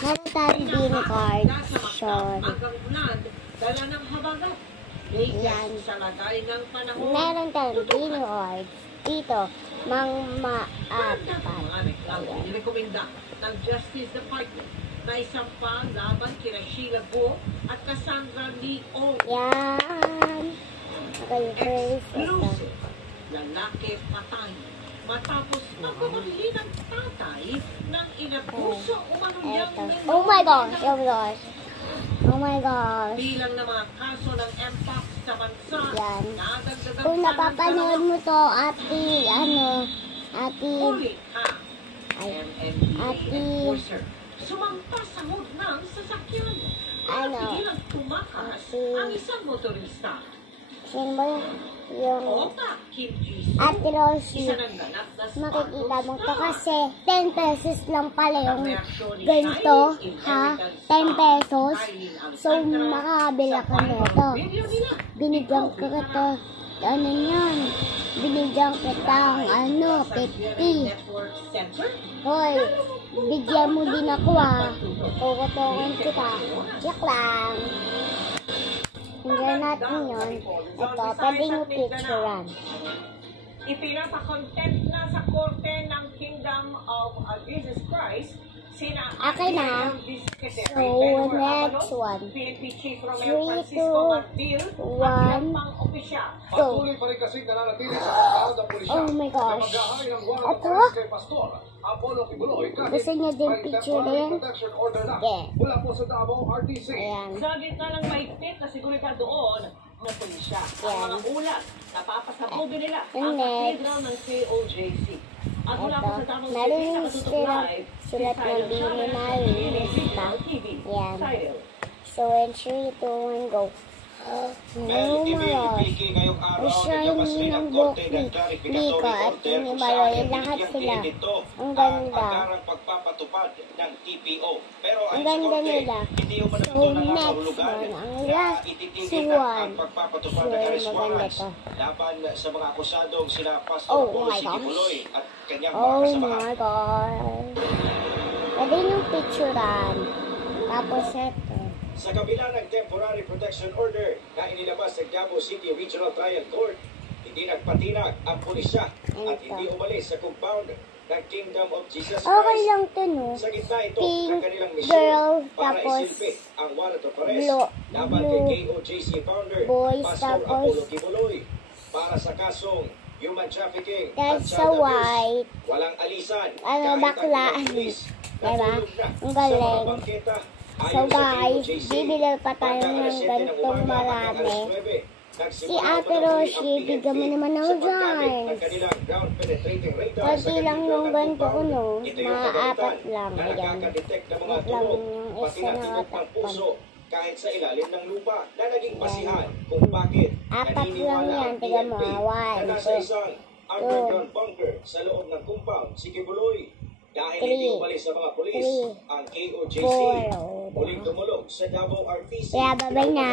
Meron tayong green card. Sorry. Yan. Meron tayong green card. Dito, Nirekomenda ng Justice Department na isampang laban kina Sheila Go at Cassandra Leong. Yan. Exclusive. Lalaki patay matapos magpamahuli ng tatay ng inabuso umanong Oh my gosh. Oh my gosh. Oh my gosh. Bilang ng mga kaso ng MPOX sa bansa. Yan. Nadagdagan Kung pa ng napapanood mo to, ati, Huli ang MMDA Ate. enforcer. Sumampa sa hood ng sasakyan. Pigilang tumakas ang isang motorista. sino ba yung Opa, Kim Ji-soo. Ate Rosie? Isa ng ganap na Makikita mo to star. kasi 10 pesos lang pala yung ganito, ha? 10 pesos. So, makakabila ka nito. Binigyan ko ito. Ano yan? Binigyan kita ng 50. Hoy, bigyan mo din ako Tukutukan kita. Check lang. Hindi natin yun. Ito, pwede nyo picturean. Ipinapakontent na sa korte ng Kingdom of Jesus Christ sina Okay na. So, next one. PNP Chief 3, Romeo 2, Francisco Martir 1, at pang opisyal. go. Patuloy pa rin kasing nananatili sa pagkakao ng pulisya. Oh my gosh. Na maghahay ng warrant of Ito? arrest kay Pastor Apollo Kibuloy kahit Gusto niya din may picture temporary din? protection order na Yeah. mula po sa Davao RTC. Ayan. Sa gitna ng mahigpit na seguridad doon ng pulisya, ang mga ulat napapasabugin nila ang Next. katedral ng KOJC. At mula po sa tamang Narinig sila sulat na bini na lista. Yan. So, in 3, 2, 1, go. Oh my gosh. Ang shiny ng buhok ni Nico at ni Maloy. Lahat sila. Ang ganda. Ang ganda nila. So, next one. Ang last one. So, maganda to. Laban sa mga akusadong sila Pastor Oh Apollo my Kibuloy gosh. at kanyang mga Oh kasamahan. my God. Pwede yung picturean. Tapos ito. Sa kabila ng temporary protection order na inilabas ng Davao City Regional Trial Court, hindi nagpatinag ang pulisya at hindi umalis sa compound ng Kingdom of Jesus Christ. Okay lang to, no? Sa gitna ito Pink ng kanilang girl, misyon para tapos isilpi ang warrant of arrest blue laban kay KOJC founder boys, Pastor tapos Apollo Kibuloy para sa kasong human trafficking at that's sa child abuse. white. Walang alisan. Ano, kahit bakla, ang pulis diba? natulog na Ang sa mga galing. bangketa. So Ayon sa guys, KOJC, bibili pa tayo ng pagka-alas 7 ng ganitong umaga hanggang marami. alas 9, Si Ate Rosie, bigyan mo naman ako dyan. Pati lang yung ganito ko, no? Mga 4 lang. Ayan. Wait lang yung isa nakatakpan. Kahit sa ilalim ng lupa na naging basihan kung bakit 4 lang naniniwala yan. ang Tignan mo, PNP 1, na nasa isang underground bunker sa loob ng compound si Kibuloy. Dahil hindi umalis sa mga polis, ang KOJC 4. muling tumulog sa Davao RTC. Kaya babay na.